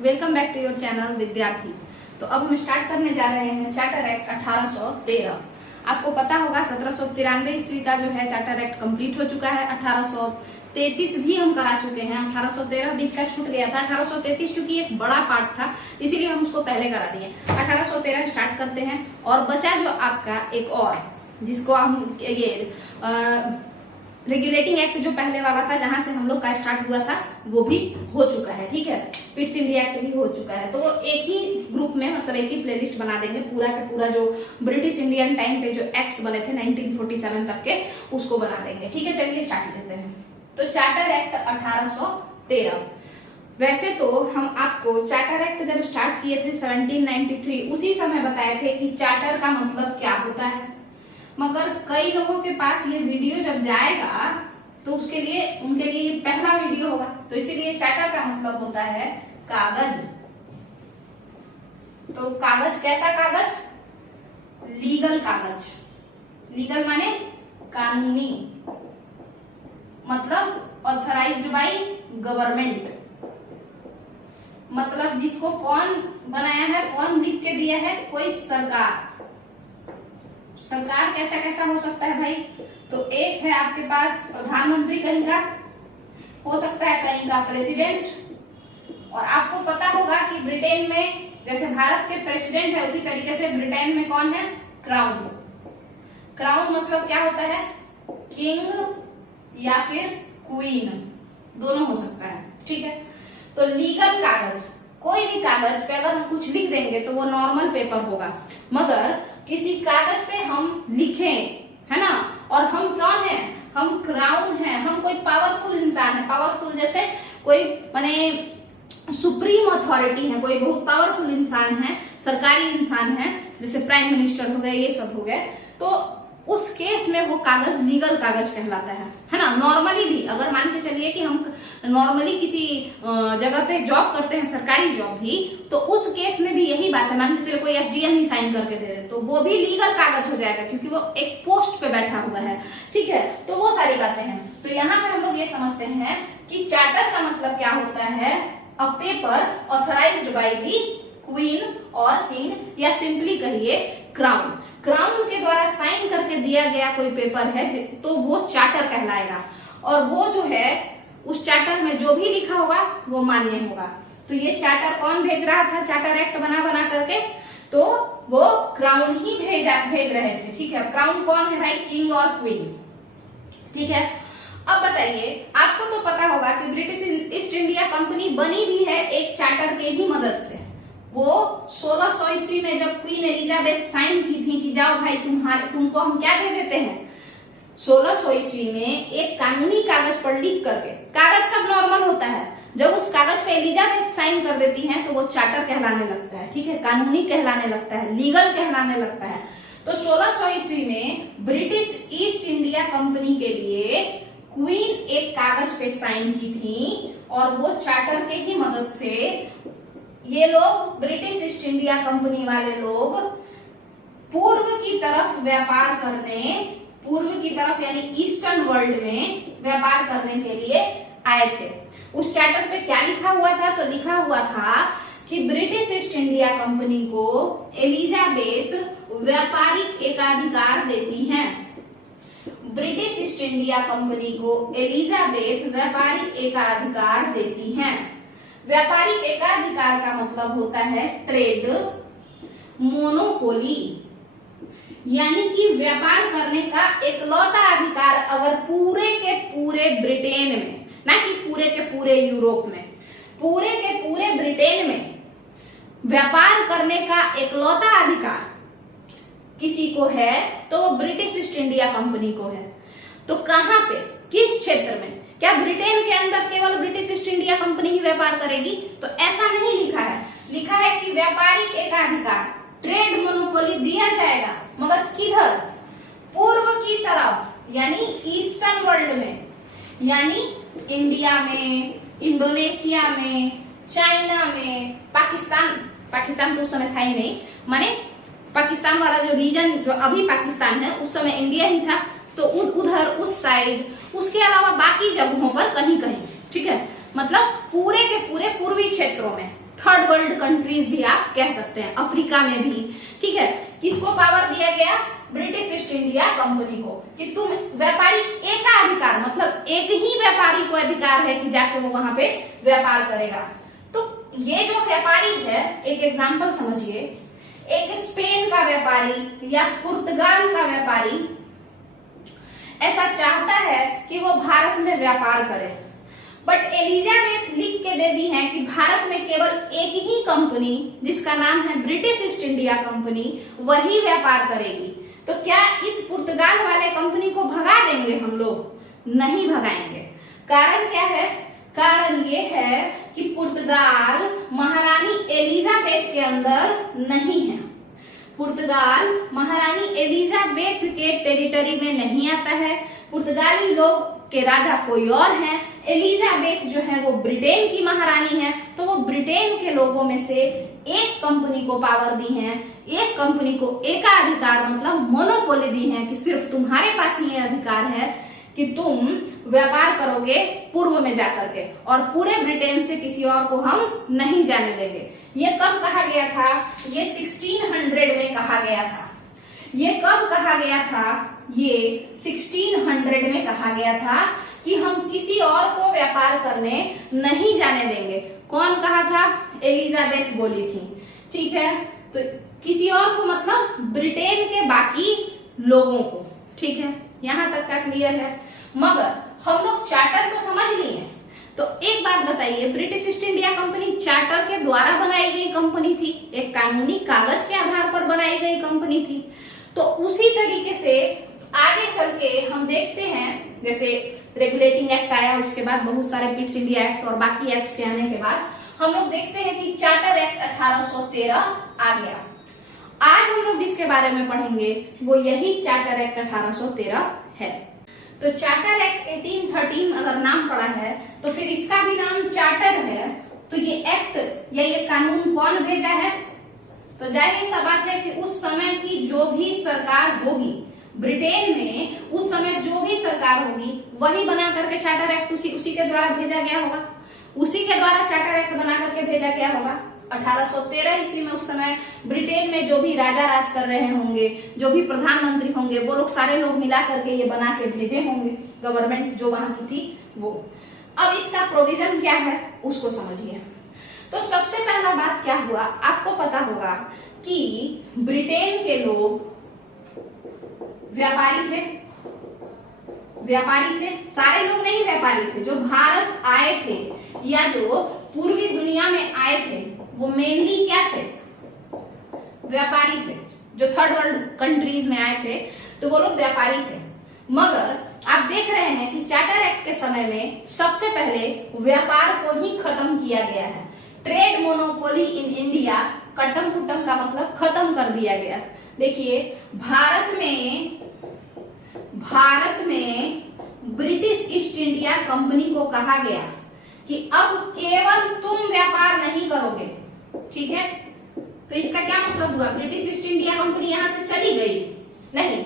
Welcome back to your channel Vidyarthi. तो अब हम स्टार्ट करने जा रहे हैं चार्टर एक्ट 1813। आपको पता होगा 1793 ईस्वी का जो है चार्टर एक्ट कंप्लीट हो चुका है। 1833 भी हम करा चुके हैं। 1813 बीच का छूट गया था। 1833 चूंकि एक बड़ा पार्ट था इसीलिए हम उसको पहले करा दिए। 1813 स्टार्ट करते हैं और बचा जो आपका एक और जिसको हम ये रेगुलेटिंग एक्ट जो पहले वाला था जहां से हम लोग का स्टार्ट हुआ था वो भी हो चुका है। ठीक है, पिट्स इंडिया एक्ट भी हो चुका है। तो वो एक ही ग्रुप में मतलब एक ही प्लेलिस्ट बना देंगे। पूरा का पूरा जो ब्रिटिश इंडियन टाइम पे जो एक्ट्स बने थे 1947 तक के उसको बना देंगे। ठीक है, चलिए स्टार्ट करते हैं। तो चार्टर एक्ट 1813। वैसे तो हम आपको चार्टर एक्ट जब स्टार्ट किए थे 1793 उसी समय बताए थे कि चार्टर का मतलब क्या होता है, मगर कई लोगों के पास ये वीडियो जब जाएगा तो उसके लिए उनके लिए ये पहला वीडियो होगा। तो इसीलिए चार्टर का मतलब होता है कागज। तो कागज कैसा कागज? लीगल कागज। लीगल माने कानूनी, मतलब ऑथराइज्ड बाय गवर्नमेंट, मतलब जिसको कौन बनाया है, कौन लिख के दिया है? कोई सरकार। सरकार कैसा कैसा हो सकता है भाई? तो एक है आपके पास प्रधानमंत्री, कहीं का हो सकता है, कहीं का प्रेसिडेंट। और आपको पता होगा कि ब्रिटेन में जैसे भारत के प्रेसिडेंट है उसी तरीके से ब्रिटेन में कौन है? क्राउन। क्राउन मतलब क्या होता है? किंग या फिर क्वीन, दोनों हो सकता है। ठीक है, तो लीगल कागज, कोई भी कागज पे अगर हम कुछ लिख देंगे तो वो नॉर्मल पेपर होगा, मगर किसी कागज पे हम लिखें, है ना, और हम कौन है? हम क्राउन है, हम कोई पावरफुल इंसान है। पावरफुल जैसे कोई माने सुप्रीम अथॉरिटी है, कोई बहुत पावरफुल इंसान है, सरकारी इंसान है, जैसे प्राइम मिनिस्टर हो गए, ये सब हो गए। तो उस केस में वो कागज लीगल कागज कहलाता है ना। नॉर्मली भी अगर मान के चलिए कि हम नॉर्मली किसी जगह पे जॉब करते हैं, सरकारी जॉब भी, तो उस केस में भी यही बात है। मान के चलिए कोई एसडीएम ही साइन करके दे दे तो वो भी लीगल कागज हो जाएगा क्योंकि वो एक पोस्ट पे बैठा हुआ है। ठीक है, तो वो सारी बातें हैं। तो यहाँ पे हम लोग ये समझते हैं कि चार्टर का मतलब क्या होता है? A paper authorised by the queen और किंग, या सिंपली कहिए क्राउन। क्राउन के द्वारा साइन करके दिया गया कोई पेपर है तो वो चार्टर कहलाएगा। और वो जो है उस चार्टर में जो भी लिखा होगा वो मान्य होगा। तो ये चार्टर कौन भेज रहा था? चार्टर एक्ट बना करके तो वो क्राउन ही भेज रहे थे। ठीक है, क्राउन कौन है भाई? किंग और क्वीन। ठीक है, अब बताइए, आपको तो पता होगा कि ब्रिटिश ईस्ट इंडिया कंपनी बनी भी है एक चार्टर के ही मदद से। वो 1600 ईस्वी में जब क्वीन एलिजाबेथ साइन की थी कि जाओ भाई तुमको हम क्या दे देते हैं, 1600 ईस्वी में एक कानूनी कागज पर लिख करके, कागज सब नॉर्मल होता है, जब उस कागज पे एलिजाबेथ साइन कर देती हैं तो वो चार्टर कहलाने लगता है। ठीक है, कानूनी कहलाने लगता है, लीगल कहलाने लगता है। तो 1600 ईस्वी में ब्रिटिश ईस्ट इंडिया कंपनी के लिए क्वीन एक कागज पे साइन की थी और वो चार्टर के ही मदद से ये लोग ब्रिटिश ईस्ट इंडिया कंपनी वाले लोग पूर्व की तरफ व्यापार करने, पूर्व की तरफ यानी ईस्टर्न वर्ल्ड में व्यापार करने के लिए आए थे। उस चार्टर पे क्या लिखा हुआ था? तो लिखा हुआ था कि ब्रिटिश ईस्ट इंडिया कंपनी को एलिजाबेथ व्यापारिक एकाधिकार देती हैं। ब्रिटिश ईस्ट इंडिया कंपनी को एलिजाबेथ व्यापारिक एकाधिकार देती हैं। व्यापारिक एकाधिकार का मतलब होता है ट्रेड मोनोपोली, यानी कि व्यापार करने का एकलौता अधिकार अगर पूरे के पूरे ब्रिटेन में, ना कि पूरे के पूरे यूरोप में, पूरे के पूरे ब्रिटेन में व्यापार करने का एकलौता अधिकार किसी को है तो वो ब्रिटिश ईस्ट इंडिया कंपनी को है। तो कहां पे, किस क्षेत्र में? क्या ब्रिटेन के अंदर केवल ब्रिटिश ईस्ट इंडिया कंपनी ही व्यापार करेगी? तो ऐसा नहीं लिखा है। लिखा है कि व्यापारिक एकाधिकार, ट्रेड मोनोपोली दिया जाएगा, मगर किधर? पूर्व की तरफ, यानी ईस्टर्न वर्ल्ड में, यानी इंडिया में, इंडोनेशिया में, चाइना में, पाकिस्तान तो उस समय था ही नहीं, माने पाकिस्तान वाला जो रीजन जो अभी पाकिस्तान है उस समय इंडिया ही था। तो उधर उस साइड, उसके अलावा बाकी जगहों पर कहीं कहीं, ठीक है, मतलब पूरे के पूरे पूर्वी क्षेत्रों में, थर्ड वर्ल्ड कंट्रीज भी आप कह सकते हैं, अफ्रीका में भी। ठीक है, किसको पावर दिया गया? ब्रिटिश ईस्ट इंडिया कंपनी को, कि तुम व्यापारी एकाधिकार, मतलब एक ही व्यापारी को अधिकार है कि जाके वो वहां पे व्यापार करेगा। तो ये जो व्यापारी है, एक एग्जांपल समझिए, एक स्पेन का व्यापारी या पुर्तगाल का व्यापारी ऐसा चाहता है कि वो भारत में व्यापार करे, बट एलिजाबेथ लिख के दे दी है कि भारत में केवल एक ही कंपनी, जिसका नाम है ब्रिटिश ईस्ट इंडिया कंपनी, वही व्यापार करेगी। तो क्या इस पुर्तगाल वाले कंपनी को भगा देंगे हम लोग? नहीं भगाएंगे। कारण क्या है? कारण ये है कि पुर्तगाल महारानी एलिजाबेथ के अंदर नहीं है। पुर्तगाल महारानी एलिजाबेथ के टेरिटरी में नहीं आता है। पुर्तगाली लोग के राजा कोई और हैं। एलिजाबेथ जो है वो ब्रिटेन की महारानी है, तो वो ब्रिटेन के लोगों में से एक कंपनी को पावर दी है, एक कंपनी को एकाधिकार मतलब मोनोपोली दी है कि सिर्फ तुम्हारे पास ही ये अधिकार है कि तुम व्यापार करोगे पूर्व में जाकर के, और पूरे ब्रिटेन से किसी और को हम नहीं जाने देंगे। ये कब कहा गया था? ये 1600 में कहा गया था। ये कब कहा गया था? ये 1600 में कहा गया था कि हम किसी और को व्यापार करने नहीं जाने देंगे। कौन कहा था? एलिजाबेथ बोली थी। ठीक है, तो किसी और को मतलब ब्रिटेन के बाकी लोगों को। ठीक है, यहां तक का क्लियर है। मगर हम लोग चार्टर तो समझ लिए, तो एक बात बताइए, British east India company charter के द्वारा बनाई गई कंपनी थी, एक कानूनी कागज के आधार पर बनाई गई कंपनी थी। तो उसी तरीके से आगे चल के हम देखते हैं, जैसे रेगुलेटिंग एक्ट आया, उसके बाद बहुत सारे पिट्स इंडिया एक्ट और बाकी एक्ट के आने के बाद हम लोग देखते हैं कि चार्टर एक्ट 1813 आ गया। आज हम लोग जिसके बारे में पढ़ेंगे वो यही चार्टर एक्ट 1813 है। तो चार्टर एक्ट 1813 अगर नाम पड़ा है तो फिर इसका भी नाम चार्टर है। तो ये एक्ट या ये कानून कौन भेजा है? तो जाहिर सा बात है कि उस समय की जो भी सरकार होगी ब्रिटेन में, उस समय जो भी सरकार होगी वही बना करके चार्टर एक्ट उसी के द्वारा भेजा गया होगा। उसी के द्वारा चार्टर एक्ट बना करके भेजा गया होगा। 1813 ईस्वी में उस समय ब्रिटेन में जो भी राजा राज कर रहे होंगे, जो भी प्रधानमंत्री होंगे, वो लोग सारे लोग मिला करके ये बना के भेजे होंगे, गवर्नमेंट जो वहां की थी वो। अब इसका प्रोविजन क्या है उसको समझिए। तो सबसे पहला बात क्या हुआ, आपको पता होगा कि ब्रिटेन के लोग व्यापारी थे। सारे लोग नहीं व्यापारी थे। जो भारत आए थे या जो पूर्वी दुनिया में आए थे वो मेनली क्या थे? व्यापारी थे। जो थर्ड वर्ल्ड कंट्रीज में आए थे तो वो लोग व्यापारी थे। मगर आप देख रहे हैं कि चार्टर एक्ट के समय में सबसे पहले व्यापार को ही खत्म किया गया है। ट्रेड मोनोपोली इन इंडिया, कट्टम कुट्टम का मतलब खत्म कर दिया गया। देखिए, भारत में ब्रिटिश ईस्ट इंडिया कंपनी को कहा गया कि अब केवल तुम व्यापार नहीं करोगे। ठीक है, तो इसका क्या मतलब हुआ? ब्रिटिश ईस्ट इंडिया कंपनी यहां से चली गई? नहीं,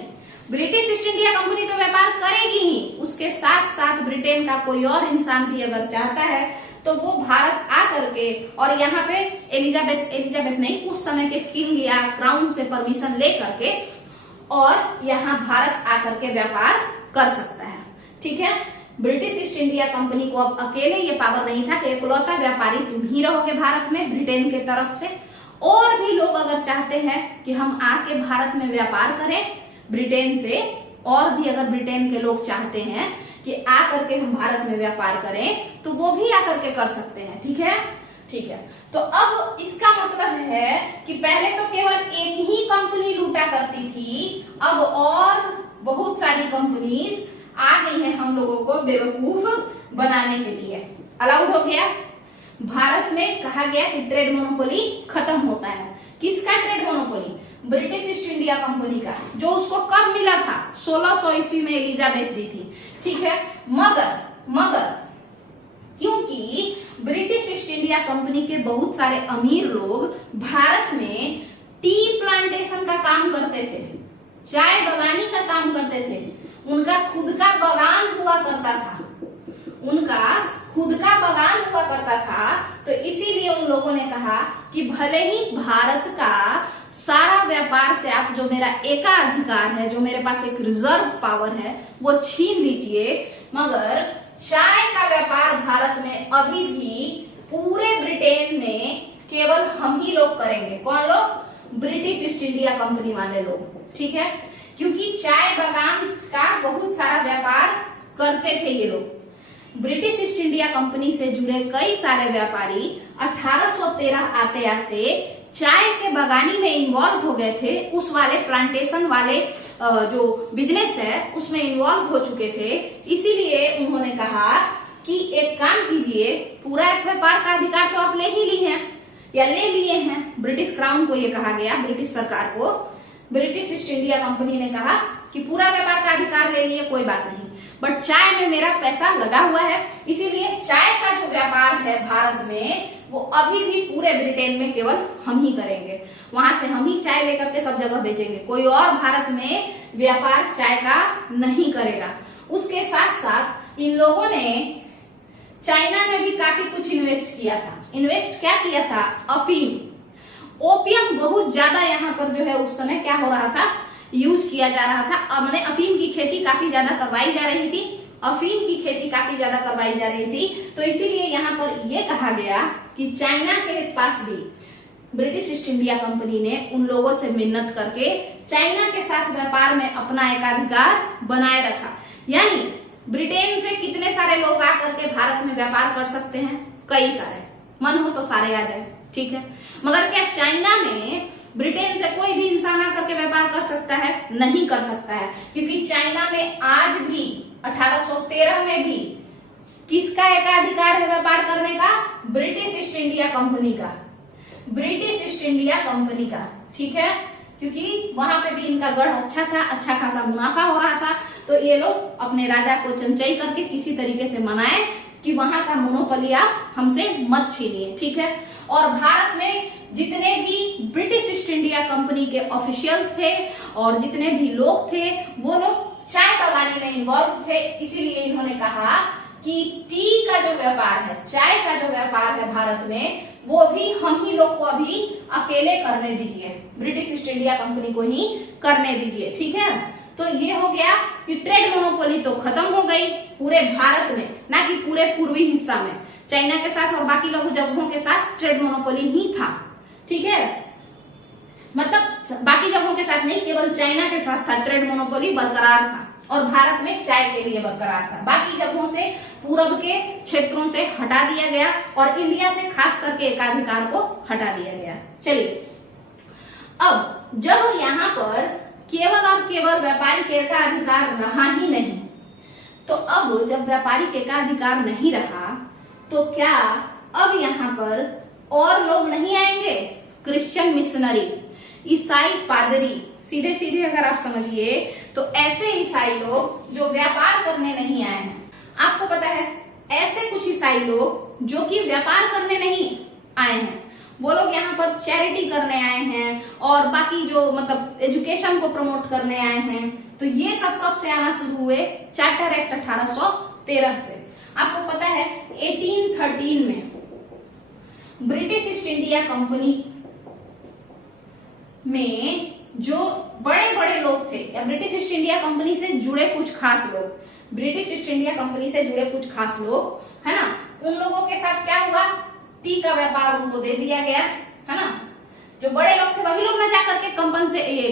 ब्रिटिश ईस्ट इंडिया कंपनी तो व्यापार करेगी ही, उसके साथ साथ ब्रिटेन का कोई और इंसान भी अगर चाहता है तो वो भारत आकर के और यहाँ पे एलिजाबेथ नहीं, उस समय के किंग या क्राउन से परमिशन ले करके और यहाँ भारत आकर के व्यापार कर सकता है। ठीक है, ब्रिटिश ईस्ट इंडिया कंपनी को अब अकेले ये पावर नहीं था कि इकलौता व्यापारी तुम ही रहोगे भारत में ब्रिटेन के तरफ से। और भी लोग अगर चाहते हैं कि हम आके भारत में व्यापार करें ब्रिटेन से, और भी अगर ब्रिटेन के लोग चाहते हैं कि आकर के हम भारत में व्यापार करें तो वो भी आकर के कर सकते हैं। ठीक है, तो अब इसका मतलब है कि पहले तो केवल एक ही कंपनी लूटा करती थी, अब और बहुत सारी कंपनीज आ गई है हम लोगों को बेवकूफ बनाने के लिए। अलाउड हो गया। भारत में कहा गया कि ट्रेड मोनोपोली खत्म होता है। किसका trade monopoly? British east India company का, जो उसको कब मिला था? 1600 ईस्वी में एलिजाबेथ दी थी। ठीक है, मगर क्योंकि ब्रिटिश ईस्ट इंडिया कंपनी के बहुत सारे अमीर लोग भारत में टी प्लांटेशन का काम करते थे, चाय बगानी का काम करते थे, उनका खुद का बगान हुआ करता था, तो इसीलिए उन लोगों ने कहा कि भले ही भारत का सारा व्यापार से आप जो मेरा एकाधिकार है, जो मेरे पास एक रिजर्व पावर है, वो छीन लीजिए, मगर चाय का व्यापार भारत में अभी भी पूरे ब्रिटेन में केवल हम ही लोग करेंगे। कौन लोग? ब्रिटिश ईस्ट इंडिया कंपनी वाले लोग, ठीक है। क्योंकि चाय बागान का बहुत सारा व्यापार करते थे ये लोग। ब्रिटिश ईस्ट इंडिया कंपनी से जुड़े कई सारे व्यापारी 1813 आते आते चाय के बागानी में इन्वॉल्व हो गए थे। उस वाले प्लांटेशन वाले जो बिजनेस है उसमें इन्वॉल्व हो चुके थे। इसीलिए उन्होंने कहा कि एक काम कीजिए, पूरा एक व्यापार का अधिकार तो आप ले ही ली हैं या ले लिए हैं। ब्रिटिश क्राउन को ये कहा गया, ब्रिटिश सरकार को। ब्रिटिश ईस्ट इंडिया कंपनी ने कहा कि पूरा व्यापार का अधिकार ले लिए, कोई बात नहीं, बट चाय में मेरा पैसा लगा हुआ है, इसीलिए चाय का जो व्यापार है भारत में वो अभी भी पूरे ब्रिटेन में केवल हम ही करेंगे। वहां से हम ही चाय लेकर के सब जगह बेचेंगे, कोई और भारत में व्यापार चाय का नहीं करेगा। उसके साथ साथ इन लोगों ने चाइना में भी काफी कुछ इन्वेस्ट किया था। इन्वेस्ट क्या किया था? अफीम, ओपियम बहुत ज्यादा यहाँ पर जो है उस समय क्या हो रहा था, यूज किया जा रहा था। मैंने अफीम की खेती काफी ज्यादा करवाई जा रही थी, अफीम की खेती काफी ज्यादा करवाई जा रही थी। तो इसीलिए यहाँ पर यह कहा गया कि चाइना के पास भी ब्रिटिश ईस्ट इंडिया कंपनी ने उन लोगों से मिन्नत करके चाइना के साथ व्यापार में अपना एकाधिकार बनाए रखा। यानी ब्रिटेन से कितने सारे लोग आकर के भारत में व्यापार कर सकते हैं? कई सारे, मन हो तो सारे आ जाए, ठीक है। मगर क्या चाइना में ब्रिटेन से कोई भी इंसान आकर के व्यापार कर सकता है? नहीं कर सकता है, क्योंकि चाइना में आज भी 1813 में भी किसका एकाधिकार है व्यापार करने का? ब्रिटिश ईस्ट इंडिया कंपनी का, ब्रिटिश ईस्ट इंडिया कंपनी का, ठीक है। क्योंकि वहां पे भी इनका गढ़ अच्छा था, अच्छा खासा मुनाफा हो रहा था, तो ये लोग अपने राजा को चमचाई करके किसी तरीके से मनाए कि वहां का मोनोपोली आप हमसे मत छीनिए, ठीक है। और भारत में जितने भी ब्रिटिश ईस्ट इंडिया कंपनी के ऑफिशियल्स थे और जितने भी लोग थे वो लोग चाय बागानी में इन्वॉल्व थे। इसीलिए इन्होंने कहा कि टी का जो व्यापार है, चाय का जो व्यापार है भारत में, वो भी हम ही लोग को अभी अकेले करने दीजिए, ब्रिटिश ईस्ट इंडिया कंपनी को ही करने दीजिए, ठीक है। तो ये हो गया कि ट्रेड मोनोपोली तो खत्म हो गई पूरे भारत में, ना कि पूरे पूर्वी हिस्सा में। चाइना के साथ और बाकी लोग जगहों के साथ ट्रेड मोनोपोली ही था, ठीक है। मतलब बाकी जगहों के साथ नहीं, केवल चाइना के साथ था ट्रेड मोनोपोली बरकरार था, और भारत में चाय के लिए बरकरार था। बाकी जगहों से, पूरब के क्षेत्रों से हटा दिया गया और इंडिया से खास करके एकाधिकार को हटा दिया गया। चलिए, अब जब यहाँ पर केवल और केवल व्यापारिक एकाधिकार रहा ही नहीं, तो अब जब व्यापारिक एकाधिकार नहीं रहा तो क्या अब यहाँ पर और लोग नहीं आएंगे? क्रिश्चियन मिशनरी, ईसाई पादरी, सीधे सीधे अगर आप समझिए तो ऐसे ईसाई लोग जो व्यापार करने नहीं आए हैं। आपको पता है ऐसे कुछ ईसाई लोग जो कि व्यापार करने नहीं आए हैं, वो लोग यहाँ पर चैरिटी करने आए हैं और बाकी जो मतलब एजुकेशन को प्रमोट करने आए हैं। तो ये सब कब से आना शुरू हुए? चार्टर एक्ट 1813 से। आपको पता है 1813 में ब्रिटिश ईस्ट इंडिया कंपनी में जो बड़े बड़े लोग थे या ब्रिटिश ईस्ट इंडिया कंपनी से जुड़े कुछ खास लोग, ब्रिटिश ईस्ट इंडिया कंपनी से जुड़े कुछ खास लोग, है ना, उन लोगों के साथ क्या हुआ? टी का व्यापार उनको दे दिया गया, है ना। जो बड़े लोग थे वही लोग ना जाकर के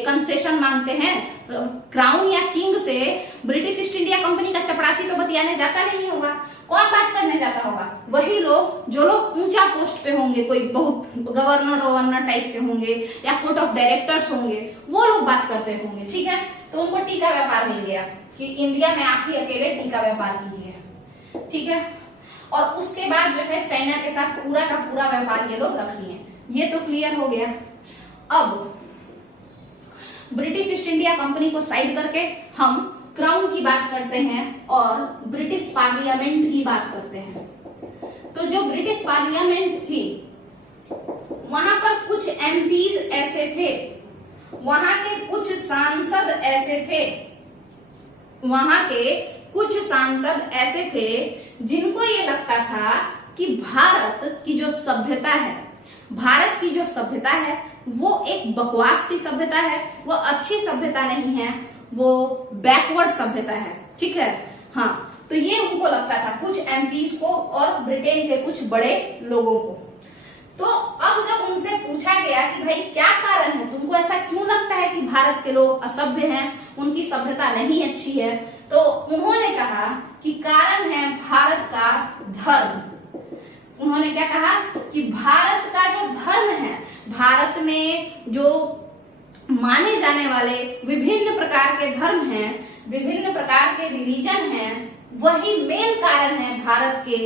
कंसेशन मांगते हैं क्राउन या किंग से। ब्रिटिश ईस्ट इंडिया कंपनी का चपरासी तो बतियाने जाता नहीं होगा, कौन बात करने जाता होगा? वही लोग जो लोग ऊंचा पोस्ट पे होंगे, कोई बहुत गवर्नर टाइप के होंगे या कोर्ट ऑफ डायरेक्टर्स होंगे, वो लोग बात करते होंगे, ठीक है। तो उनको टी का व्यापार मिल गया कि इंडिया में आप ही अकेले टी का व्यापार कीजिए, ठीक है। और उसके बाद जो है चाइना के साथ पूरा का पूरा व्यापार ये लोग रख लिए। ये तो क्लियर हो गया। अब ब्रिटिश ईस्ट इंडिया कंपनी को साइड करके हम क्राउन की बात करते हैं और ब्रिटिश पार्लियामेंट की बात करते हैं। तो जो ब्रिटिश पार्लियामेंट थी वहां पर कुछ एमपीज ऐसे थे, वहां के कुछ सांसद ऐसे थे, वहां के कुछ सांसद ऐसे थे जिनको ये लगता था कि भारत की जो सभ्यता है, भारत की जो सभ्यता है वो एक बकवास सी सभ्यता है, वो अच्छी सभ्यता नहीं है, वो बैकवर्ड सभ्यता है। ठीक है, हाँ, तो ये उनको लगता था, कुछ एमपीज को और ब्रिटेन के कुछ बड़े लोगों को। तो अब जब उनसे पूछा गया कि भाई क्या कारण है, तुमको ऐसा क्यों लगता है कि भारत के लोग असभ्य हैं, उनकी सभ्यता नहीं अच्छी है, तो उन्होंने कहा कि कारण है भारत का धर्म। उन्होंने क्या कहा कि भारत का जो धर्म है, भारत में जो माने जाने वाले विभिन्न प्रकार के धर्म हैं, विभिन्न प्रकार के रिलीजन हैं, वही मेन कारण है भारत के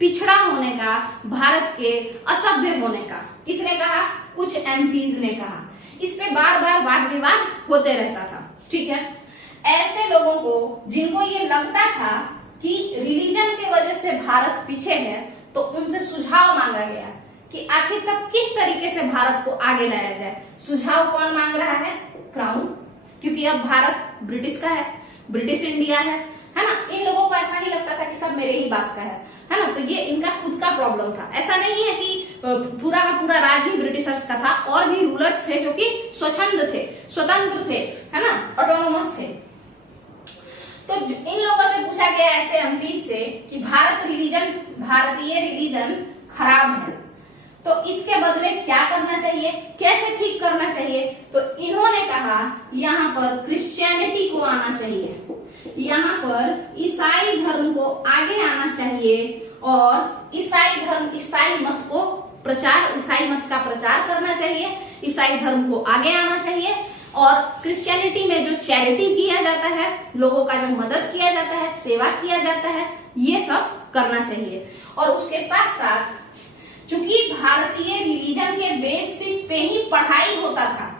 पिछड़ा होने का, भारत के असभ्य होने का। किसने कहा? कुछ एमपीज ने कहा। इस पे बार बार वाद विवाद होते रहता था। ठीक है, ऐसे लोगों को जिनको ये लगता था कि रिलीजन की वजह से भारत पीछे है, तो उनसे सुझाव मांगा गया कि आखिर तक किस तरीके से भारत को आगे लाया जाए। सुझाव कौन मांग रहा है? क्राउन, क्योंकि अब भारत ब्रिटिश का है, ब्रिटिश इंडिया है ना। इन लोगों को ऐसा ही लगता था कि सब मेरे ही बाप का है ना। तो ये इनका खुद का प्रॉब्लम था। ऐसा नहीं है कि पूरा का पूरा राज ही ब्रिटिशर्स का था, और भी रूलर्स थे जो कि स्वतंत्र थे, है ना, ऑटोनोमस थे। तो इन लोगों से पूछा गया, ऐसे एमपी से, कि भारतीय रिलीजन खराब है, तो इसके बदले क्या करना चाहिए, कैसे ठीक करना चाहिए। तो इन्होंने कहा यहाँ पर क्रिश्चियनिटी को आना चाहिए, यहाँ पर ईसाई धर्म को आगे आना चाहिए, और ईसाई मत का प्रचार करना चाहिए, ईसाई धर्म को आगे आना चाहिए, और क्रिश्चियनिटी में जो चैरिटी किया जाता है, लोगों का जो मदद किया जाता है, सेवा किया जाता है, ये सब करना चाहिए। और उसके साथ साथ चूंकि भारतीय रिलीजन के बेसिस पे ही पढ़ाई होता था,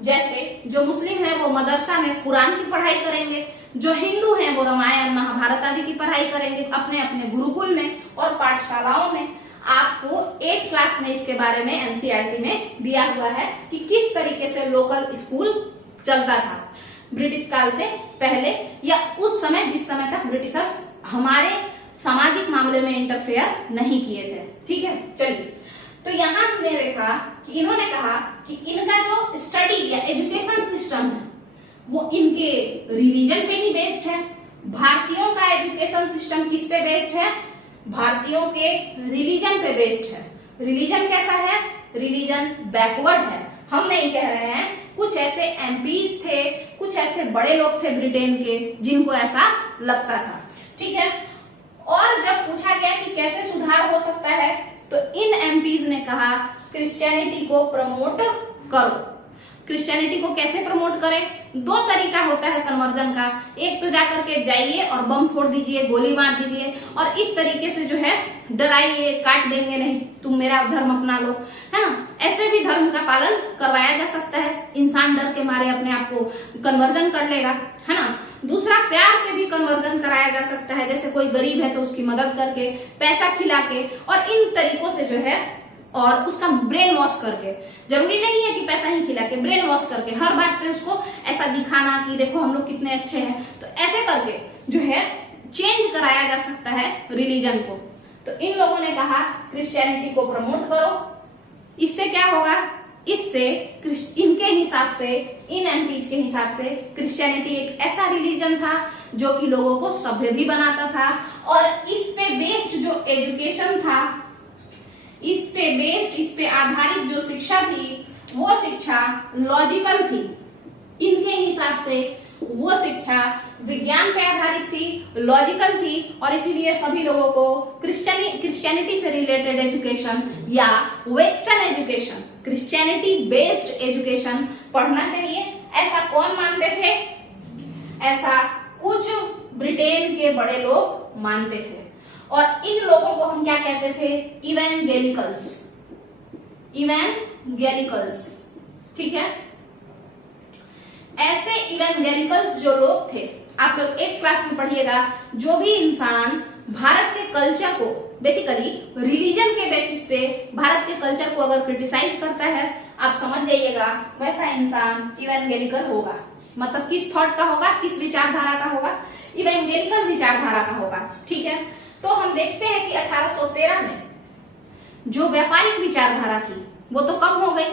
जैसे जो मुस्लिम है वो मदरसा में कुरान की पढ़ाई करेंगे, जो हिंदू हैं वो रामायण महाभारत आदि की पढ़ाई करेंगे अपने अपने गुरुकुल में और पाठशालाओं में। आपको 8th क्लास में इसके बारे में एनसीईआरटी में दिया हुआ है कि किस तरीके से लोकल स्कूल चलता था ब्रिटिश काल से पहले, या उस समय जिस समय तक ब्रिटिशर्स हमारे सामाजिक मामले में इंटरफेयर नहीं किए थे। ठीक है, चलिए, तो यहाँ हमने देखा कि इन्होंने कहा कि इनका जो स्टडी या एजुकेशन सिस्टम है वो इनके रिलीजन पे ही बेस्ड है। भारतीयों का एजुकेशन सिस्टम किस पे बेस्ड है? भारतीयों के रिलीजन पे बेस्ड है। रिलीजन कैसा है? रिलीजन बैकवर्ड है। हम नहीं कह रहे हैं, कुछ ऐसे एमपीज थे, कुछ ऐसे बड़े लोग थे ब्रिटेन के जिनको ऐसा लगता था। ठीक है, और जब पूछा गया कि कैसे सुधार हो सकता है, तो इन एमपीज ने कहा क्रिश्चियनिटी को प्रमोट करो। क्रिश्चियनिटी को कैसे प्रमोट करें? 2 तरीका होता है कन्वर्जन का। एक तो जाकर के जाइए और बम फोड़ दीजिए, गोली मार दीजिए, और इस तरीके से जो है डराइए, काट देंगे, नहीं तुम मेरा धर्म अपना लो, है ना। ऐसे भी धर्म का पालन करवाया जा सकता है, इंसान डर के मारे अपने आप को कन्वर्जन कर लेगा, है ना। दूसरा, प्यार से भी कन्वर्जन कराया जा सकता है, जैसे कोई गरीब है तो उसकी मदद करके, पैसा खिला के, और इन तरीकों से जो है, और उसका ब्रेन वॉश करके। जरूरी नहीं है कि पैसा ही खिला के, ब्रेन वॉश करके, हर बात पे उसको ऐसा दिखाना कि देखो हम लोग कितने अच्छे हैं, तो ऐसे करके जो है चेंज कराया जा सकता है रिलीजन को। तो इन लोगों ने कहा क्रिश्चियनिटी को प्रमोट करो। इससे क्या होगा? इससे इनके हिसाब से, इन एमपीज के हिसाब से, क्रिश्चियनिटी एक ऐसा रिलीजन था जो कि लोगों को सभ्य भी बनाता था, और इस पे बेस्ड जो एजुकेशन था, इस पे आधारित जो शिक्षा थी, वो शिक्षा लॉजिकल थी। इनके हिसाब से वो शिक्षा विज्ञान पे आधारित थी, लॉजिकल थी, और इसीलिए सभी लोगों को क्रिश्चियनिटी से रिलेटेड एजुकेशन या western education, Christianity based education पढ़ना चाहिए। ऐसा कौन मानते थे? ऐसा कुछ ब्रिटेन के बड़े लोग मानते थे, और इन लोगों को हम क्या कहते थे? इवेंगेलिकल्स। ठीक है, ऐसे इवेंगेलिकल्स जो लोग थे, आप लोग 8th क्लास में पढ़िएगा, जो भी इंसान भारत के कल्चर को, बेसिकली रिलीजन के बेसिस पे भारत के कल्चर को अगर क्रिटिसाइज करता है, आप समझ जाइएगा वैसा इंसान इवेंगेलिकल होगा। मतलब किस थॉट का होगा, किस विचारधारा का होगा? इवेंगेलिकल विचारधारा का होगा। ठीक है, तो हम देखते हैं कि 1813 में जो व्यापारिक विचारधारा थी वो तो कम हो गई।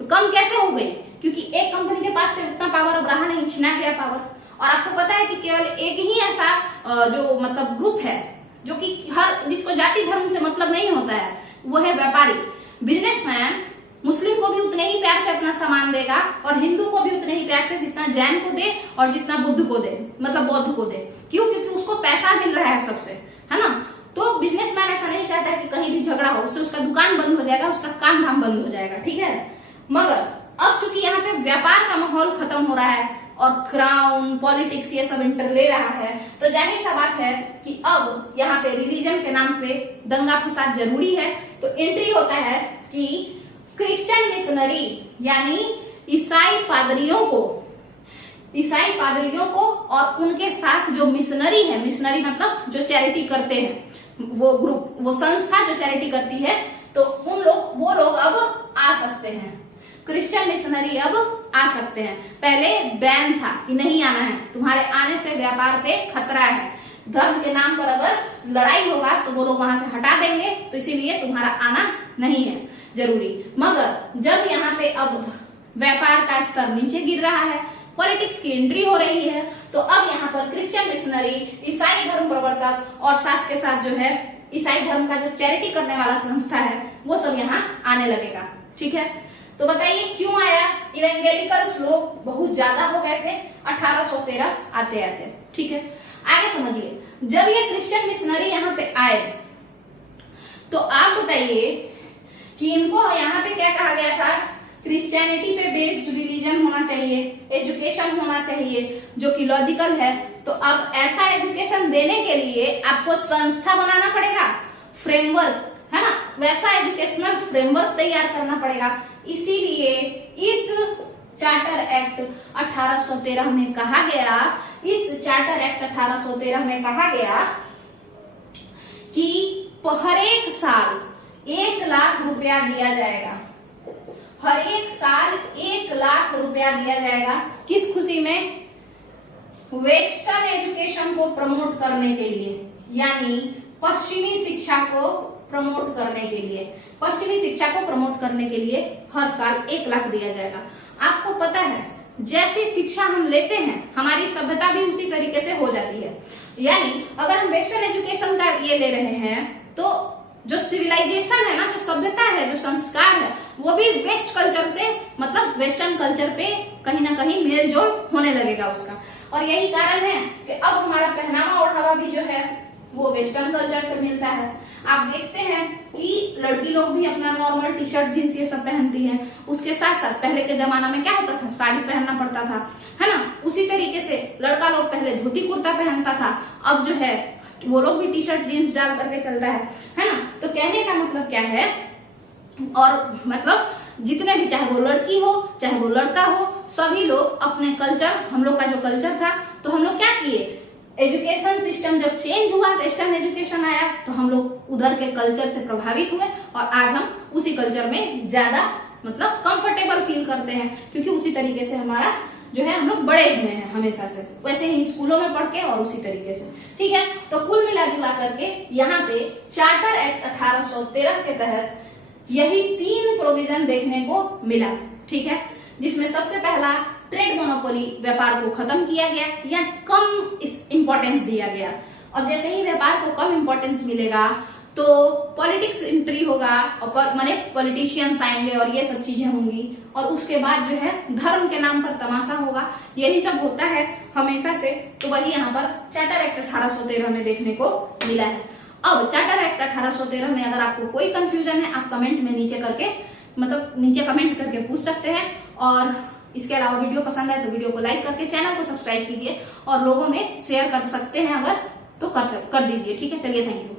तो कम कैसे हो गई? क्योंकि एक कंपनी के पास से उतना पावर अब रहा नहीं, छिना गया पावर। और आपको पता है कि केवल एक ही ऐसा जो मतलब ग्रुप है जो कि जिसको जाति धर्म से मतलब नहीं होता है, वो है व्यापारी। बिजनेसमैन मुस्लिम को भी उतने ही प्यार से अपना सामान देगा और हिंदू को भी उतने ही प्यार से जितना जैन को दे और जितना बुद्ध को दे, मतलब बौद्ध को दे। क्यों? क्योंकि उसको पैसा मिल रहा है सबसे, है ना। तो बिजनेसमैन ऐसा नहीं चाहता कि कहीं भी झगड़ा हो, उससे उसका दुकान बंद हो जाएगा, उसका काम धाम बंद हो जाएगा, ठीक है। मगर अब चूंकि यहाँ पे व्यापार का माहौल खत्म हो रहा है और क्राउन पॉलिटिक्स ये सब इंटर ले रहा है, तो जाहिर सा बात है कि अब यहाँ पे रिलीजन के नाम पे दंगा फसाद जरूरी है। तो एंट्री होता है कि क्रिश्चियन मिशनरी यानी ईसाई पादरियों को और उनके साथ जो मिशनरी है, मिशनरी मतलब जो चैरिटी करते हैं, वो ग्रुप, वो संस्था जो चैरिटी करती है, तो वो लोग अब आ सकते हैं। क्रिश्चियन मिशनरी अब आ सकते हैं। पहले बैन था कि नहीं आना है, तुम्हारे आने से व्यापार पे खतरा है, धर्म के नाम पर अगर लड़ाई होगा तो वो लोग वहां से हटा देंगे, तो इसीलिए तुम्हारा आना नहीं है जरूरी। मगर जब यहाँ पे अब व्यापार का स्तर नीचे गिर रहा है, पॉलिटिक्स की एंट्री हो रही है, तो अब यहाँ पर क्रिश्चियन मिशनरी, ईसाई धर्म प्रवर्तक और साथ के साथ जो है ईसाई धर्म का जो चैरिटी करने वाला संस्था है, वो सब यहाँ आने लगेगा, ठीक है। तो बताइए क्यों आया? इवेंजेलिकल्स लोग बहुत ज्यादा हो गए थे 1813 आते आते, ठीक है। आगे समझिए, जब ये क्रिश्चियन मिशनरी यहाँ पे आए तो आप बताइए कि इनको यहाँ पे क्या कहा गया था? क्रिश्चियनिटी पे बेस्ड रिलीजन होना चाहिए, एजुकेशन होना चाहिए जो कि लॉजिकल है। तो अब ऐसा एजुकेशन देने के लिए आपको संस्था बनाना पड़ेगा, फ्रेमवर्क, है ना, वैसा एजुकेशनल फ्रेमवर्क तैयार करना पड़ेगा। इसीलिए इस चार्टर एक्ट 1813 में कहा गया, इस चार्टर एक्ट 1813 में कहा गया कि हर एक साल 1 लाख रुपया दिया जाएगा, हर एक साल 1 लाख रुपया दिया जाएगा। किस खुशी में? वेस्टर्न एजुकेशन को प्रमोट करने के लिए, यानी पश्चिमी शिक्षा को प्रमोट करने के लिए, पश्चिमी शिक्षा को प्रमोट करने के लिए हर साल 1 लाख दिया जाएगा। आपको पता है जैसी शिक्षा हम लेते हैं हमारी सभ्यता भी उसी तरीके से हो जाती है। यानी अगर हम वेस्टर्न एजुकेशन का ये ले रहे हैं तो जो सिविलाइजेशन है ना, जो सभ्यता है, जो संस्कार है, वो भी वेस्ट कल्चर से, मतलब वेस्टर्न कल्चर पे कहीं ना कहीं मेल जोल होने लगेगा उसका। और यही कारण है कि अब हमारा पहनावा ओढ़ावा भी जो है वो वेस्टर्न कल्चर से मिलता है। आप देखते हैं कि लड़की लोग भी अपना नॉर्मल टी शर्ट जींस ये सब पहनती हैं। उसके साथ साथ पहले के जमाना में क्या होता था? साड़ी पहनना पड़ता था, है ना। उसी तरीके से लड़का लोग पहले धोती कुर्ता पहनता था, अब जो है वो लोग भी टी शर्ट जींस डाल करके चलता है ना। तो कहने का मतलब क्या है, और मतलब जितने भी, चाहे वो लड़की हो चाहे वो लड़का हो, सभी लोग अपने कल्चर, हम लोग का जो कल्चर था, तो हम लोग क्या किए, एजुकेशन सिस्टम जब चेंज हुआ, वेस्टर्न एजुकेशन आया, तो हम लोग उधर के कल्चर से प्रभावित हुए और आज हम उसी कल्चर में ज्यादा मतलब कंफर्टेबल फील करते हैं, क्योंकि उसी तरीके से हमारा जो है हम लोग बड़े हुए हैं हमेशा से, वैसे ही स्कूलों में पढ़ के और उसी तरीके से, ठीक है। तो कुल मिला जुला करके यहाँ पे चार्टर एक्ट 1813 के तहत यही 3 प्रोविजन देखने को मिला, ठीक है। जिसमें सबसे पहला ट्रेड मोनोपोली, व्यापार को खत्म किया गया या कम इंपॉर्टेंस दिया गया। और जैसे ही व्यापार को कम इंपॉर्टेंस मिलेगा तो पॉलिटिक्स एंट्री होगा और माने पॉलिटिशियंस आएंगे और ये सब चीजें होंगी, और उसके बाद जो है धर्म के नाम पर तमाशा होगा। यही सब होता है हमेशा से, तो वही यहाँ पर चार्टर एक्ट 1813 में देखने को मिला है। अब चार्टर एक्ट 1813 में अगर आपको कोई कंफ्यूजन है, आप कमेंट में नीचे कमेंट करके पूछ सकते हैं। और इसके अलावा वीडियो पसंद आए तो वीडियो को लाइक करके चैनल को सब्सक्राइब कीजिए और लोगों में शेयर कर सकते हैं अगर तो कर दीजिए, ठीक है। चलिए, थैंक यू।